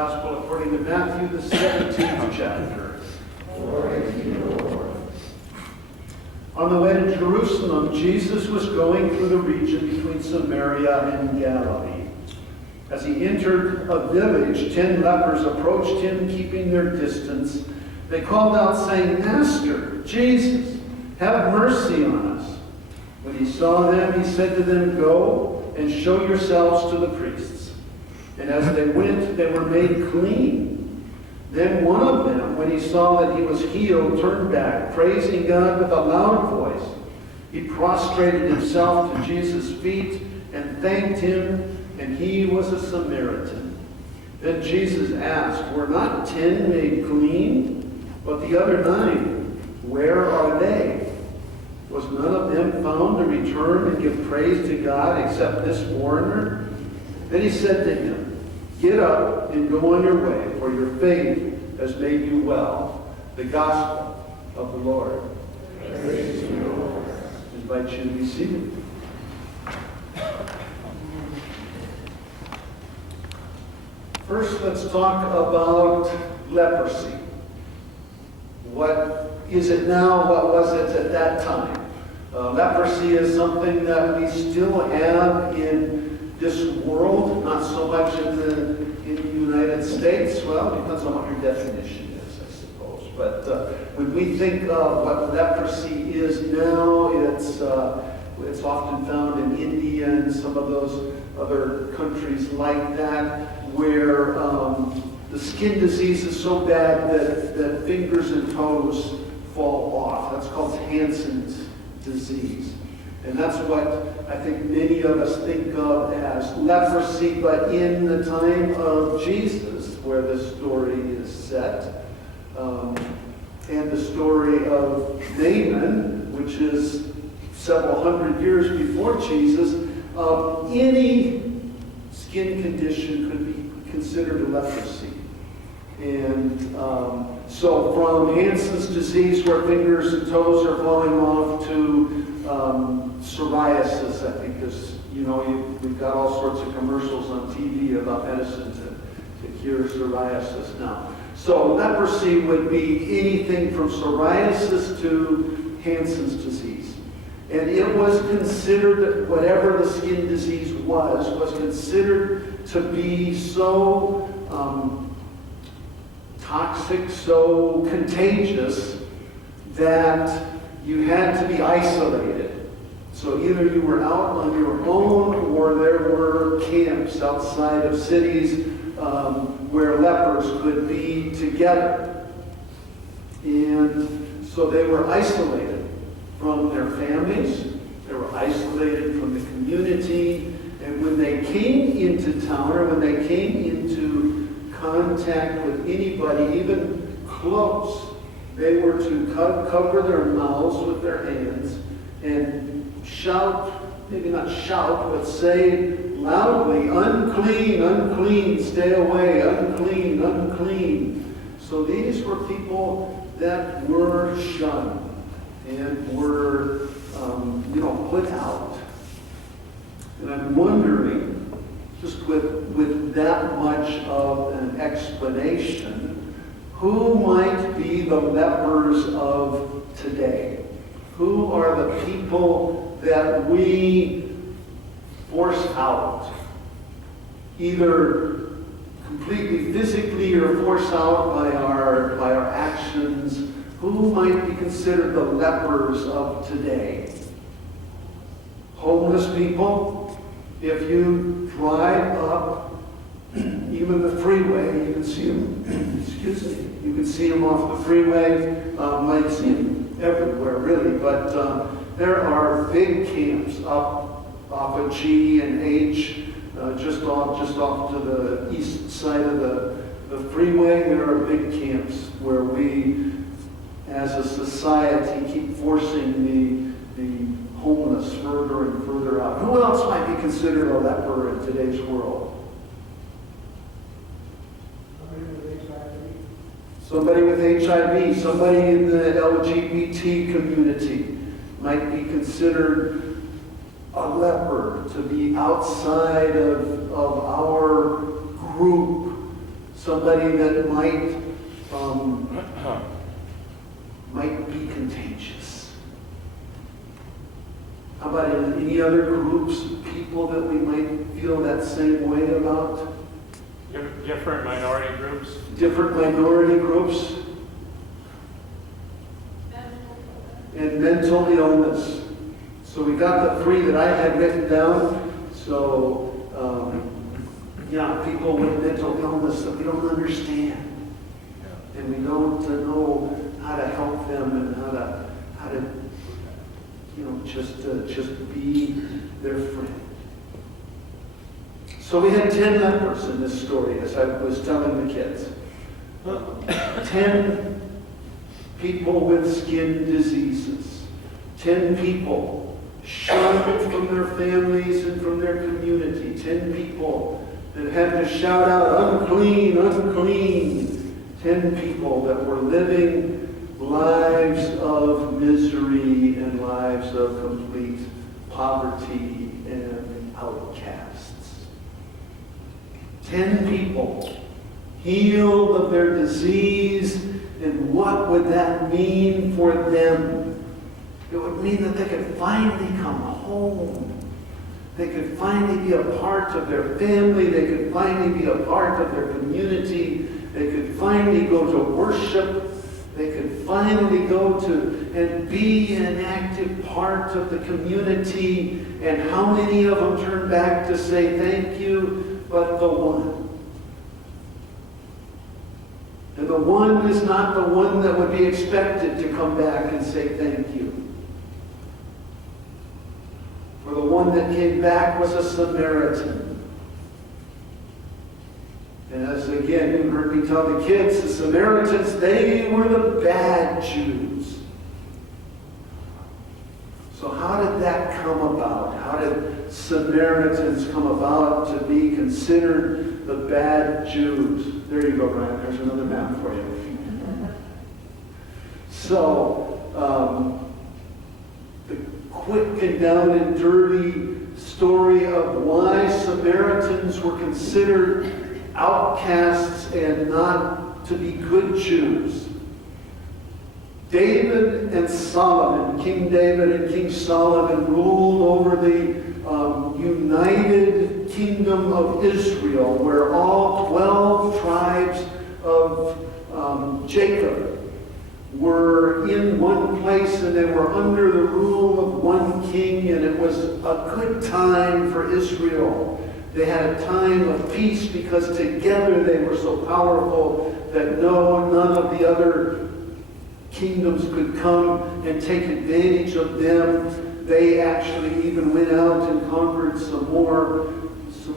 Gospel according to Matthew, the 17th chapter. Glory to you, Lord. On the way to Jerusalem, Jesus was going through the region between Samaria and Galilee. As he entered a village, 10 lepers approached him, keeping their distance. They called out, saying, "Master, Jesus, have mercy on us." When he saw them, he said to them, "Go and show yourselves to the priests." And as they went, they were made clean. Then one of them, when he saw that he was healed, turned back, praising God with a loud voice. He prostrated himself to Jesus' feet and thanked him, and he was a Samaritan. Then Jesus asked, "Were not 10 made clean? But the other 9, where are they? Was none of them found to return and give praise to God except this foreigner?" Then he said to him, "Get up and go on your way, for your faith has made you well." The gospel of the Lord. Praise you, Lord. I invite you to be seated. First, let's talk about leprosy. What is it now? What was it at that time? Leprosy is something that we still have in this world, not so much in the United States. Well, it depends on what your definition is, I suppose. But when we think of what leprosy is now, it's often found in India and some of those other countries like that, where the skin disease is so bad that fingers and toes fall off. That's called Hansen's disease. And that's what I think many of us think of as leprosy, but in the time of Jesus, where the story is set, and the story of Naaman, which is several hundred years before Jesus, any skin condition could be considered a leprosy. And so from Hansen's disease, where fingers and toes are falling off, to psoriasis, I think, is, we've got all sorts of commercials on TV about medicine to cure psoriasis now. So leprosy would be anything from psoriasis to Hansen's disease. And it was considered, whatever the skin disease was considered to be so toxic, so contagious, that you had to be isolated. So either you were out on your own, or there were camps outside of cities where lepers could be together. And so they were isolated from their families, they were isolated from the community, and when they came into town, or when they came into contact with anybody, even close, they were to cover their mouths with their hands and shout, maybe not shout, but say loudly, "Unclean, unclean, stay away, unclean, unclean." So these were people that were shunned and were, put out. And I'm wondering, just with that much of an explanation, who might be the lepers of today? Who are the people that we force out, either completely physically or force out by our actions? Who might be considered the lepers of today? Homeless people. If you drive up even the freeway, you can see them. Excuse me. You can see them off the freeway. Might see them everywhere, really. But there are big camps up off of G and H, just off to the east side of the freeway. There are big camps where we, as a society, keep forcing the homeless further and further out. Who else might be considered a leper in today's world? Somebody with HIV, somebody in the LGBT community might be considered a leper, to be outside of our group. somebody that might be contagious? How about in any other groups, people that we might feel that same way about? Different minority groups. Different minority groups. And mental illness. So we got the three that I had written down. So, people with mental illness that we don't understand. And we don't know how to help them and how to just be their friend. So we had 10 lepers in this story, as I was telling the kids. 10 people with skin diseases. 10 people shunned from their families and from their community. 10 people that had to shout out, unclean, unclean. 10 people that were living lives of misery and lives of complete poverty and outcasts. 10 people healed of their disease, and what would that mean for them? It would mean that they could finally come home. They could finally be a part of their family. They could finally be a part of their community. They could finally go to worship. They could finally go to and be an active part of the community. And how many of them turned back to say thank you? But the one. And the one is not the one that would be expected to come back and say thank you. For the one that came back was a Samaritan. And as again, you heard me tell the kids, the Samaritans, they were the bad Jews. So how did that come about? How did Samaritans come about to be considered the bad Jews? There you go, Brian. There's another map for you. So, the quick and down and dirty story of why Samaritans were considered outcasts and not to be good Jews. David and Solomon, King David and King Solomon, ruled over the united kingdom of Israel, where all 12 tribes of Jacob were in one place, and they were under the rule of one king, and it was a good time for Israel. They had a time of peace because together they were so powerful that none of the other kingdoms could come and take advantage of them. They actually even went out and conquered some more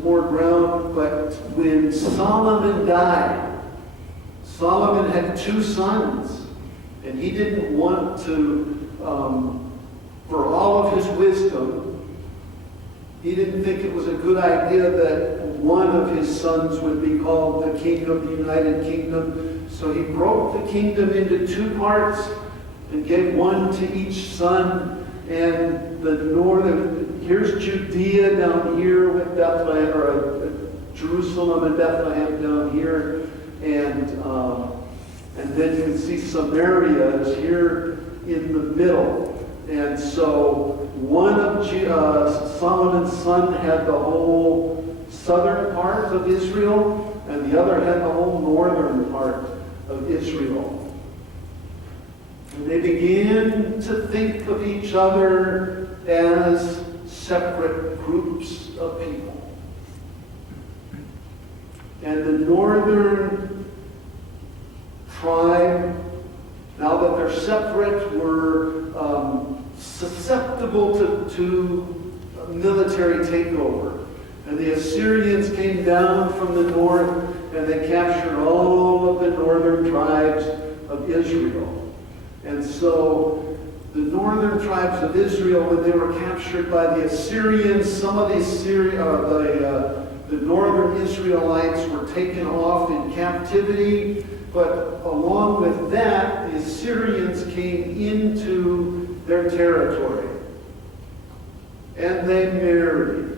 ground. But when Solomon died, Solomon had 2 sons, and he didn't want to, for all of his wisdom, he didn't think it was a good idea that one of his sons would be called the king of the United Kingdom. So he broke the kingdom into 2 parts and gave one to each son. And the northern, here's Judea down here with Bethlehem, or Jerusalem and Bethlehem down here. And then you can see Samaria is here in the middle. And so one of Solomon's son had the whole southern part of Israel, and the other had the whole northern part of Israel. And they began to think of each other as separate groups of people. And the northern tribe, now that they're separate, were susceptible to military takeover. And the Assyrians came down from the north, and they captured all of the northern tribes of Israel. And so the northern tribes of Israel, when they were captured by the Assyrians, some of the northern Israelites were taken off in captivity. But along with that, the Assyrians came into their territory. And they married.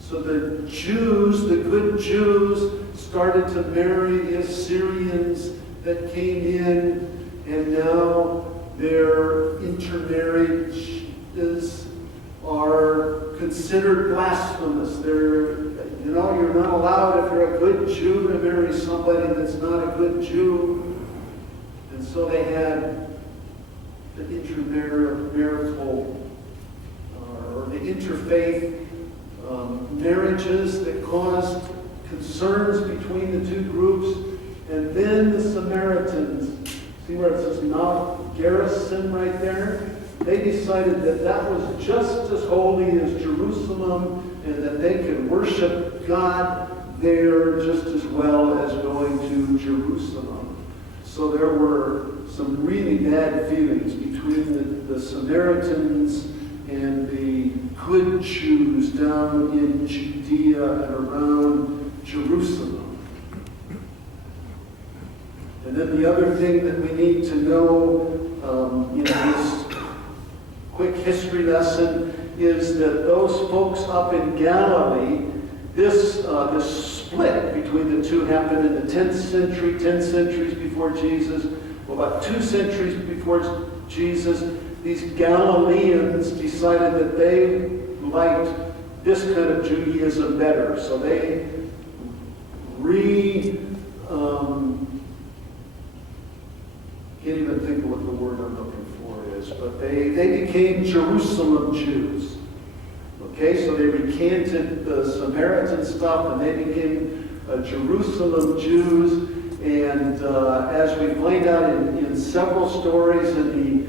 So the Jews, the good Jews, started to marry the Assyrians that came in, and now their intermarriages are considered blasphemous. You're not allowed, if you're a good Jew, to marry somebody that's not a good Jew. And so they had the intermarital or the interfaith marriages that caused concerns between the two groups. And then the Samaritans, see where it says Mount Gerizim right there? They decided that that was just as holy as Jerusalem and that they could worship God there just as well as going to Jerusalem. So there were some really bad feelings between the Samaritans and the good Jews down in Judea and around Jerusalem. And then the other thing that we need to know in this quick history lesson is that those folks up in Galilee, this split between the two happened in the 10th century, 10 centuries before Jesus. Well, about 2 centuries before Jesus, these Galileans decided that they liked this kind of Judaism better. So they can't even think of what the word I'm looking for is, but they became Jerusalem Jews. Okay, so they recanted the Samaritan stuff and they became Jerusalem Jews. And as we find out in several stories in the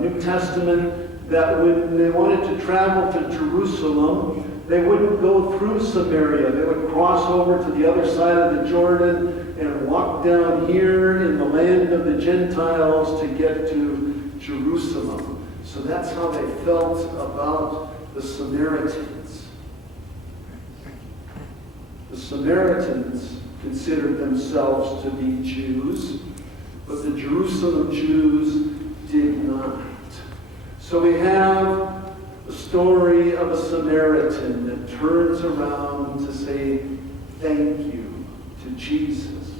New Testament, that when they wanted to travel to Jerusalem, they wouldn't go through Samaria. They would cross over to the other side of the Jordan and walk down here in the land of the Gentiles to get to Jerusalem. So that's how they felt about the Samaritans. The Samaritans considered themselves to be Jews, but the Jerusalem Jews did not. So we have the story of a Samaritan that turns around to say thank you to Jesus.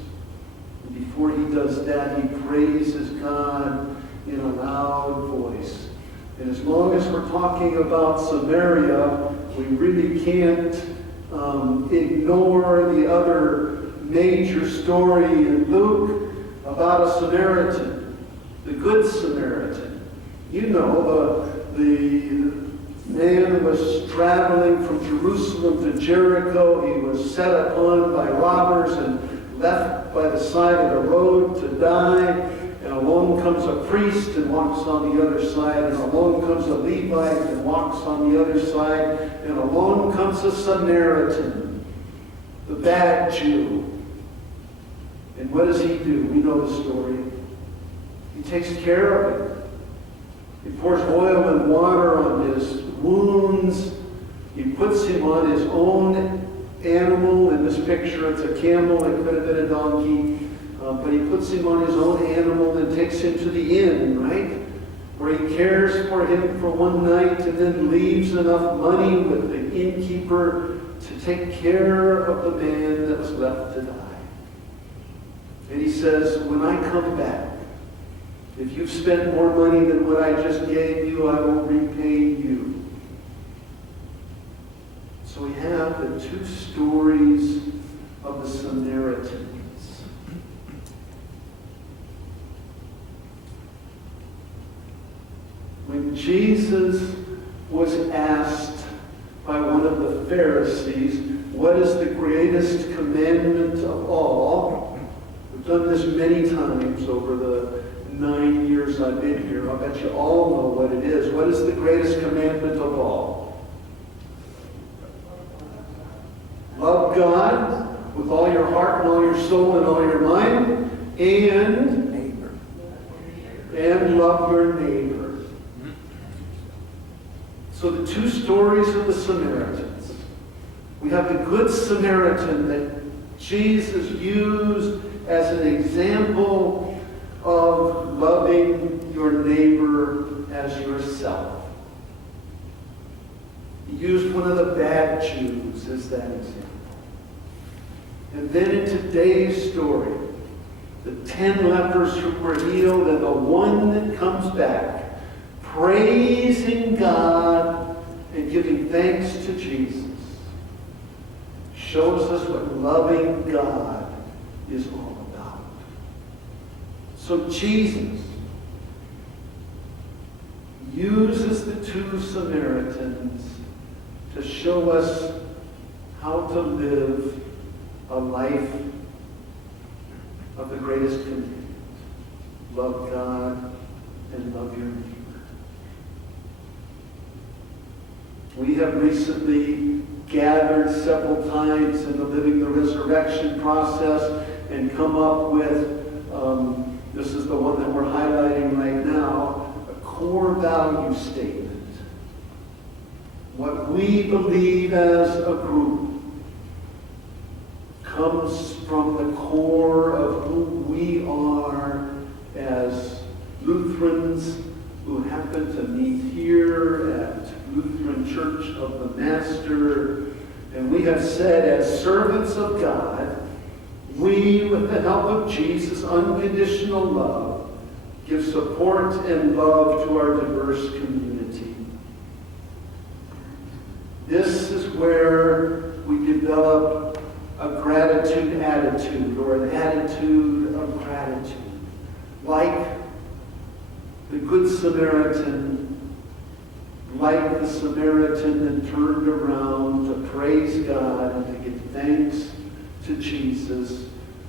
And before he does that, he praises God in a loud voice. And as long as we're talking about Samaria, we really can't ignore the other major story in Luke about a Samaritan, the Good Samaritan. You know, the man was traveling from Jerusalem to Jericho. He was set upon by robbers and left by the side of the road to die. And along comes a priest and walks on the other side. And along comes a Levite and walks on the other side. And along comes a Samaritan, the bad Jew. And what does he do? We know the story. He takes care of him. He pours oil and water on his wounds. He puts him on his own animal. In this picture, it's a camel. It could have been a donkey. But he puts him on his own animal and takes him to the inn, right? Where he cares for him for one night and then leaves enough money with the innkeeper to take care of the man that was left to die. And he says, when I come back, if you've spent more money than what I just gave you, I will repay you. So we have the two stories of the Samaritans. When Jesus was asked by one of the Pharisees, what is the greatest commandment of all? We've done this many times over the 9 years I've been here. I'll bet you all know what it is. What is the greatest commandment of all? Love God with all your heart and all your soul and all your mind, and love your neighbor. So the two stories of the Samaritans. We have the Good Samaritan that Jesus used as an example of loving your neighbor as yourself. He used one of the bad Jews as that example. And then in today's story, the 10 lepers who were healed and the one that comes back, praising God and giving thanks to Jesus, shows us what loving God is all about. So Jesus uses the two Samaritans to show us how to live a life of the greatest commandment. Love God and love your neighbor. We have recently gathered several times in the Living the Resurrection process and come up with, this is the one that we're highlighting right now, a core value statement. What we believe as a group comes from the core of who we are as Lutherans who happen to meet here at Lutheran Church of the Master. And we have said, as servants of God, we, with the help of Jesus' unconditional love, give support and love to our diverse community. This is where we develop a gratitude attitude, or an attitude of gratitude. Like the Good Samaritan, like the Samaritan that turned around to praise God and to give thanks to Jesus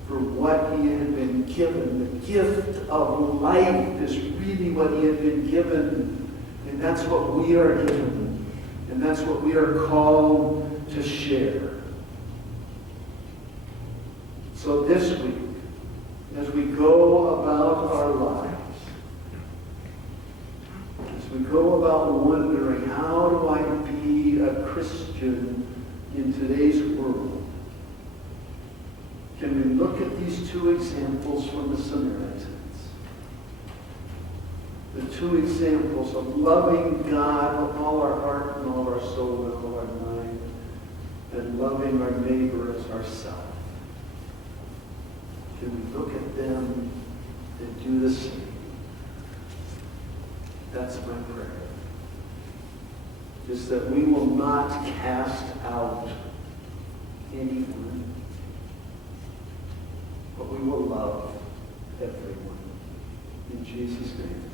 for what he had been given. The gift of life is really what he had been given. And that's what we are given. And that's what we are called to share. So this week, as we go about our lives, as we go about wondering, how do I be a Christian in today's world? Can we look at these two examples from the Samaritans? The two examples of loving God with all our heart and all our soul and all our mind, and loving our neighbor as ourselves. Can we look at them and do the same? That's my prayer. Is that we will not cast out anyone, but we will love everyone. In Jesus' name.